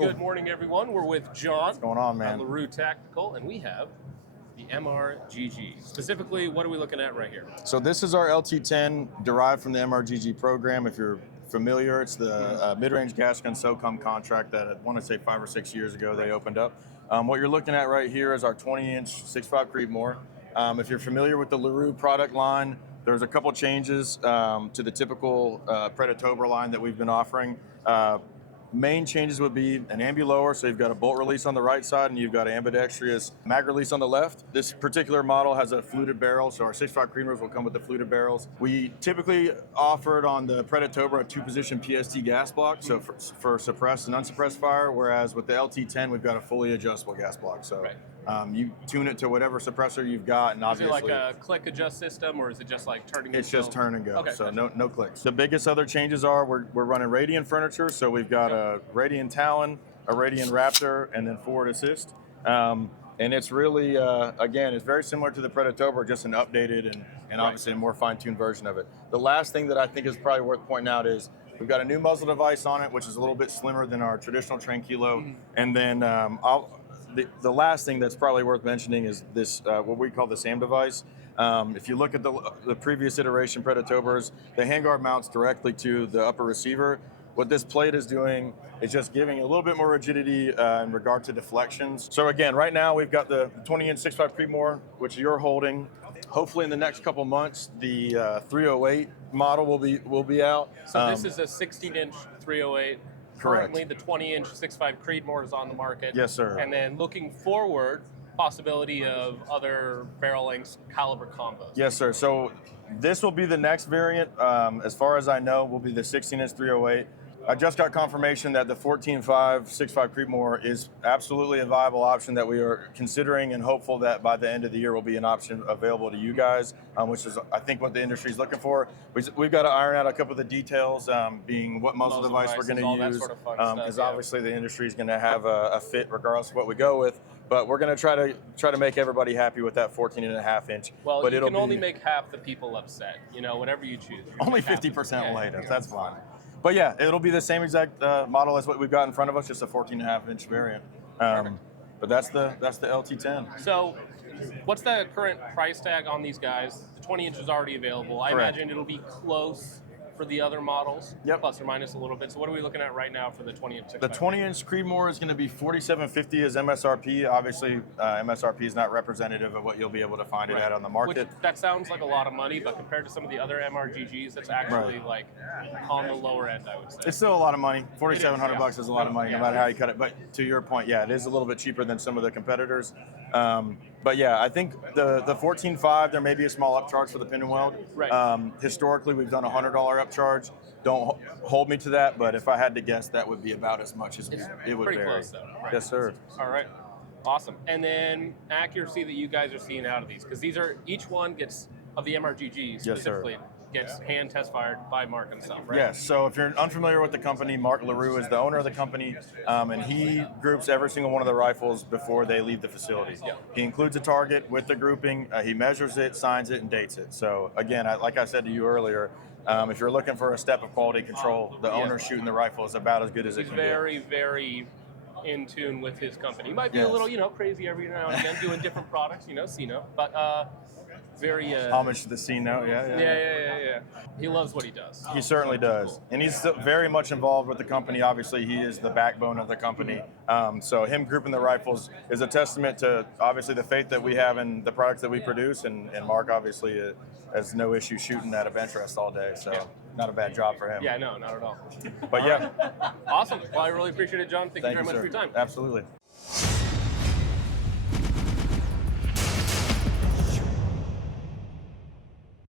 Good morning, everyone. We're with John. What's going on, man? At Larue Tactical, and we have the MRGG. Specifically, what are we looking at right here? So this is our LT10 derived from the MRGG program. If you're familiar, it's the mid-range gas gun SOCOM contract that I want to say 5 or 6 years ago they opened up. What you're looking at right here is our 20-inch 6.5 Creedmoor. If you're familiar with the Larue product line, there's a couple changes to the typical Predatober line that we've been offering. Main changes would be an ambi-lower, so you've got a bolt release on the right side and you've got ambidextrous mag release on the left. This particular model has a fluted barrel, so our 6.5 Creedmoors will come with the fluted barrels. We typically offered on the Predatober a 2-position PST gas block, so for suppressed and unsuppressed fire, whereas with the LT10 we've got a fully adjustable gas block. So you tune it to whatever suppressor you've got, and obviously. Is it like a click adjust system, or is it just like turning? It's just turn and go. Okay, so gotcha. no clicks. The biggest other changes are we're running Radian furniture, so we've got a Radian Talon, a Radian Raptor, and then forward assist. And it's really again, it's very similar to the Predatober, just an updated and obviously a more fine-tuned version of it. The last thing that I think is probably worth pointing out is we've got a new muzzle device on it, which is a little bit slimmer than our traditional Tranquilo, and then the last thing that's probably worth mentioning is this, what we call the SAM device. If you look at the previous iteration Predatobers, the handguard mounts directly to the upper receiver. What this plate is doing is just giving a little bit more rigidity in regard to deflections. So again, right now we've got the 20-inch 6.5 Creedmoor, which you're holding. Hopefully in the next couple months, the 308 model will be out. So this is a 16-inch 308. Correct. Currently, the 20-inch 6.5 Creedmoor is on the market. Yes, sir. And then looking forward, possibility of other barrel lengths caliber combos. Yes, sir. So this will be the next variant. As far as I know, will be the 16-inch 308. I just got confirmation that the 14.5 6.5 Creedmoor is absolutely a viable option that we are considering, and hopeful that by the end of the year will be an option available to you guys, which is I think what the industry is looking for. We've got to iron out a couple of the details, being what muzzle device we're going to use, because obviously the industry is going to have a fit regardless of what we go with. But we're going to try to make everybody happy with that 14.5-inch. Well, but you can only make half the people upset. You know, whatever you choose. Only 50% later. That's fine. But yeah, it'll be the same exact model as what we've got in front of us, just a 14.5-inch variant. But that's the LT10. So, what's the current price tag on these guys? The 20-inch is already available. I imagine it'll be close for the other models, plus or minus a little bit. So what are we looking at right now for the 20-inch? The 20-inch Creedmoor is going to be $4,750 as MSRP. Obviously, MSRP is not representative of what you'll be able to find it at on the market. That sounds like a lot of money, but compared to some of the other MRGGs, that's actually like on the lower end, I would say. It's still a lot of money. $4,700 is a lot of money, no matter how you cut it. But to your point, yeah, it is a little bit cheaper than some of the competitors. But yeah, I think the 14.5, there may be a small upcharge for the pin and weld. Historically, we've done a $100 upcharge. Don't hold me to that, but if I had to guess, that would be about as much as it would pretty vary. Close, though. Right. Yes, sir. All right. Awesome. And then accuracy that you guys are seeing out of these, because these are, each one gets, of the MRGG specifically, gets hand test fired by Mark himself, right? Yes. So if you're unfamiliar with the company, Mark Larue is the owner of the company, and he groups every single one of the rifles before they leave the facility. He includes a target with the grouping. He measures it, signs it, and dates it. So again, like I said to you earlier, if you're looking for a step of quality control, the owner shooting the rifle is about as good as it can be. Very in tune with his company. He might be a little, crazy every now and again, doing different products, C-Note, but very homage to the C-Note, yeah. He loves what he does. He certainly does, and he's very much involved with the company. Obviously, he is the backbone of the company. So him grouping the rifles is a testament to obviously the faith that we have in the products that we produce, and Mark obviously has no issue shooting at a bench rest all day. So not a bad job for him. Yeah, no, not at all. But yeah, awesome. Well, I really appreciate it, John. Thank you very much for your time. Absolutely.